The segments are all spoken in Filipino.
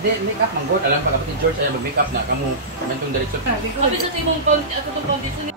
Hindi, make up manggod. Alam ka kapatid George ay mag-make up na kamu. Mentong diretso. Abi sa timong ato tong foundation.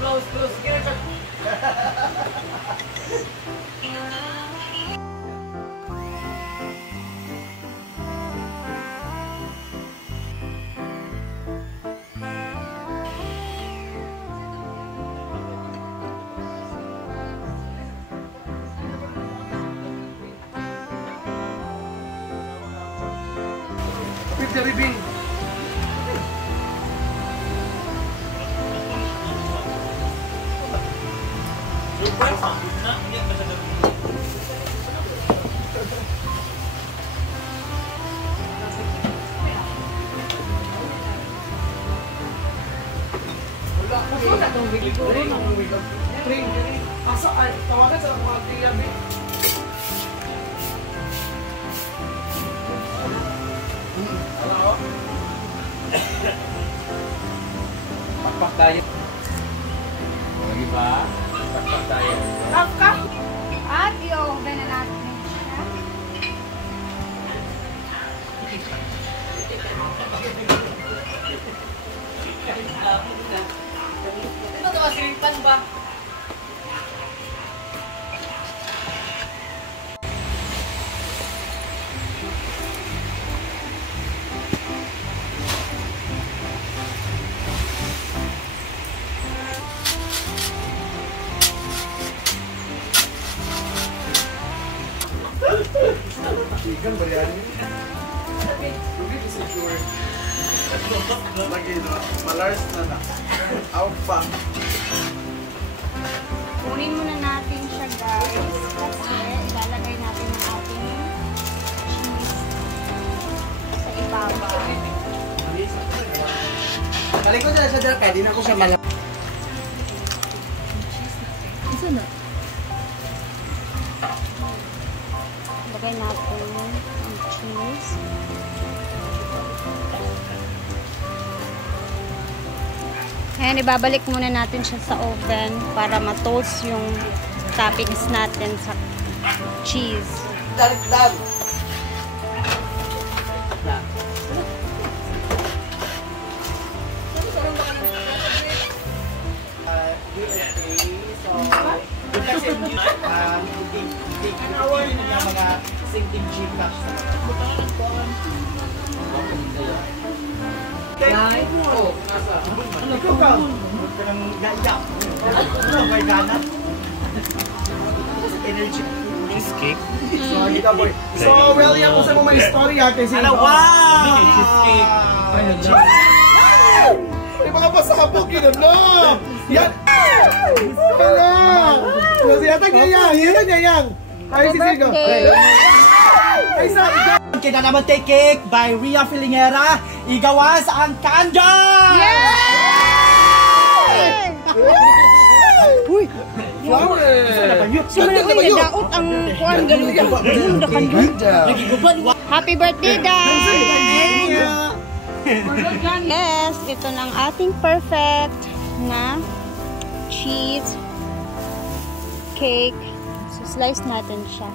Close. Get it. Picture ribbing. Tawagan sa mga tiyabi. Hello? Pakpak tayo. Lagi pa. Pakpak tayo. Pakpak. At i-oven na natin siya. Ito to asiripan ba? Ikan biryani. Hindi kasi sure. Lagi na. Malars na. Out pa. Kunin muna natin siya guys. Kasi ilalagay natin ang ating cheese sa ibabaw. Balik ko na sa dala kaya di na ako sa malam. Isa na. Lagay natin ang cheese. Ayan, ibabalik muna natin siya sa oven para ma-toast yung toppings natin sa cheese. Dal. Mga sinking chip cash sa Kaya mo. ikaw ka. Huwag ka nang gaya. May ganat. Energy. Cheesecake. So, William, kung saan mo may istorya kasi... Wow! Cheesecake. May mga pasabog yun, no? Yan! Hello! Kasi yatag yayang! Ay, sisigo! Ay, sa... Kita naman take cake by Ria Filingera. Igawas ang kanda! Uy! Daot ang kuwan Happy birthday, Dad! Yes, ito na ang ating perfect na cheese cake. So, slice natin siya.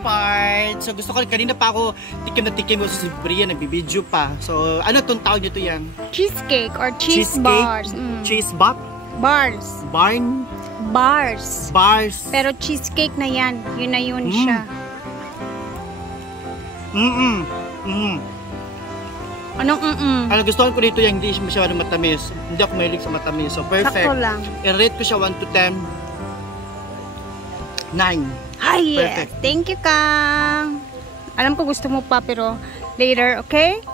Part. So gusto ko, kanina pa ako tikim na tikim ko sa Bria, nagbibideo pa. So ano tong tawag nito yan? Cheesecake or cheese Cheesecake? bars. Cheese bop? Bars. Barn? Bars. Bars. Pero cheesecake na yan. Yun na yun siya. Anong Ano gusto ko dito yung hindi masyadong matamis. Hindi ako mahilig sa matamis. So perfect. Sakto lang. I-rate ko siya 1 to 10. 9. Ay, yes. Perfect. Thank you, Kang. Alam ko gusto mo pa, pero later, okay?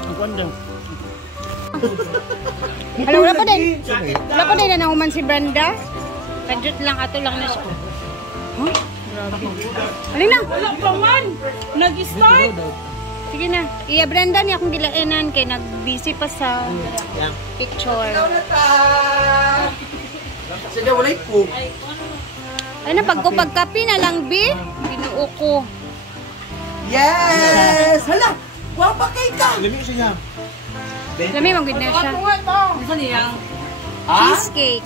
Ang ganda. Alam, wala pa din. Wala pa din na nahuman si Brenda. Kadjut lang, ato lang na siya. Huh? Grabe. Alin na? Wala pa man. Nag-start. Sige na. Iya, Brenda niya akong gilainan kay nag-busy pa sa picture. Sige, walay po. Ay na, pagkapi na lang, B. Binuo ko. Yes! Hala! Wapa kay ka! Lami siya. Lami, mag-good na siya. Ano niya? Cheesecake.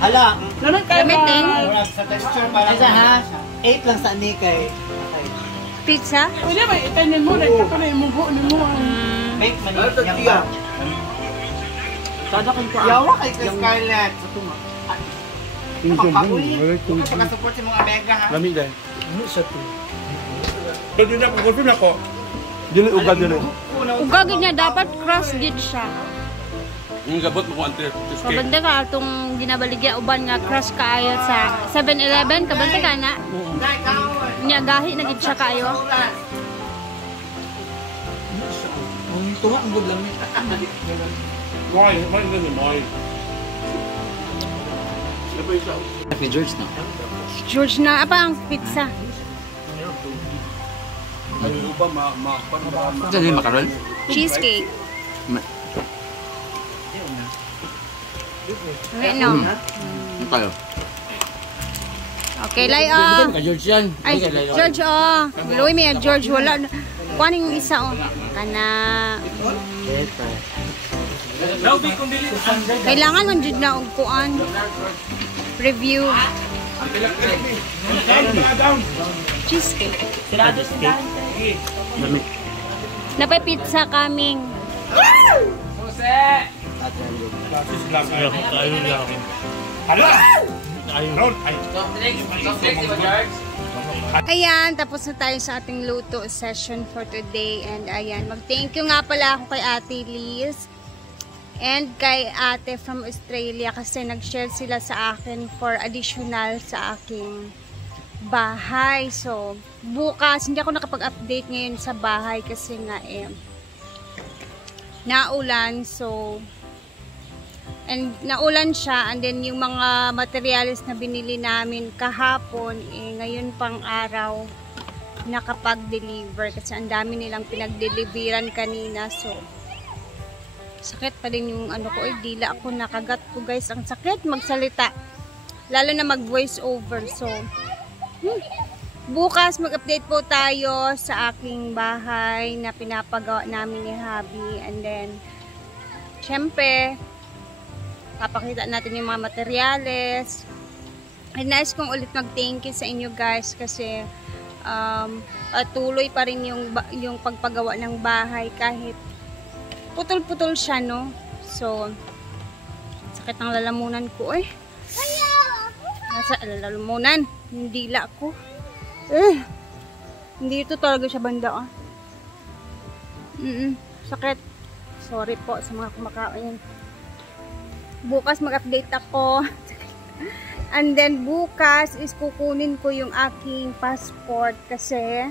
Hala! Gamitin. Sa texture parang ha? 8 lang sa ani kay. Pizza. Pwede ba itanin mo? Nagkako na yung mubo ni mo. Make man yung ba? Tadakan ko. Yawa kay Scarlett. Pagka-uwi. Pagka-support sa mga mega ha? Lami dahil. Ano siya to? Pwede na, pag-gulpin ako. Dili ugad na rin. Ugagin niya, dapat cross did siya. Yung gabot mo kung cheesecake. Kabante ka, itong ginabaligya uban nga cross kaayo sa 7-Eleven. Kabante ka na. Niya gahi na gid siya kaayo. Ang tunga ang good lamit. Why? Why is it why? Si George na. George na, apa ang pizza? Ay, uba, Diyan yung macaron? Cheesecake. Okay, no. Ano kayo? Okay, Laya. George yan. Ay, George, oh. Biluwi mo yan, George. Wala. Kuhanin yung isa, oh. Kana. Kailangan man dyan na ugkuan. Review. Cheesecake. Napay pizza coming. Jose! Ayan, tapos na tayo sa ating luto session for today. And ayan, mag-thank you nga pala ako kay Ate Liz and kay Ate from Australia kasi nag-share sila sa akin for additional sa aking bahay. So, bukas, hindi ako nakapag-update ngayon sa bahay kasi nga naulan. So, and naulan siya, and then yung mga materials na binili namin kahapon, ngayon pang araw nakapag-deliver kasi ang dami nilang pinag-deliveran kanina. So, sakit pa din yung ano ko, dila ako, nakagat ko guys, ang sakit magsalita, lalo na mag-voice over. So, bukas mag-update po tayo sa aking bahay na pinapagawa namin ni Habi, and then syempre papakita natin yung mga materyales. And nice kong ulit mag-thank you sa inyo guys kasi tuloy pa rin yung pagpagawa ng bahay kahit putol-putol siya, no? So, sakit ng lalamunan ko nasa lalamunan, hindi la ko. Hindi ito talaga siya banda, sakit. Sorry po sa mga kumakain. Bukas mag-update ako. And then bukas is kukunin ko yung aking passport kasi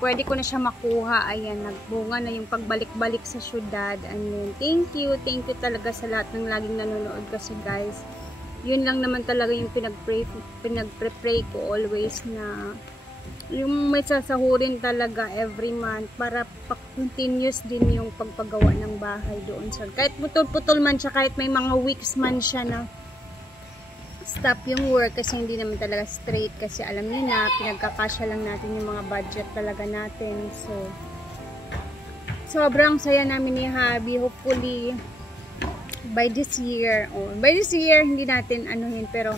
pwede ko na siya makuha. Ayan, nagbunga na yung pagbalik-balik sa syudad. And then thank you talaga sa lahat ng laging nanonood kasi guys, yun lang naman talaga yung pinag-pray ko always, na yung may sasahurin talaga every month para continuous din yung pagpagawa ng bahay doon. So, kahit putol-putol man siya, kahit may mga weeks man siya na stop yung work kasi hindi naman talaga straight kasi alam niyo na, pinagkakasya lang natin yung mga budget talaga natin. So, sobrang saya namin ni Habi. Hopefully, by this year. By this year, hindi natin anuhin, pero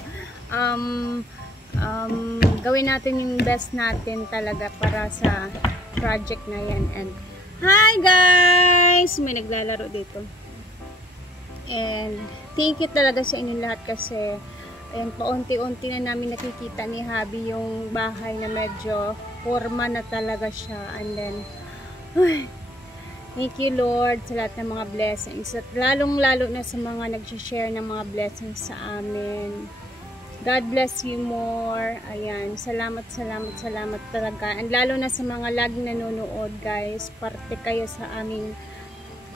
gawin natin yung best natin talaga para sa project na yan. And hi guys! May naglalaro dito. And thank you talaga sa inyo lahat kasi ayan, paunti-unti na namin nakikita ni Habi yung bahay na medyo forma na talaga siya. And then, thank you Lord sa lahat ng mga blessings. At lalong-lalo na sa mga nag-share ng mga blessings sa amin. God bless you more. Ayan, salamat talaga. And lalo na sa mga laging nanonood guys, parte kayo sa aming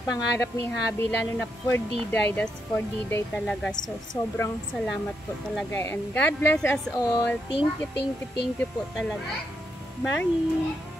pangarap ni Habi, lalo na for D-Day, that's for D-Day talaga. So, sobrang salamat po talaga. And God bless us all. Thank you po talaga. Bye!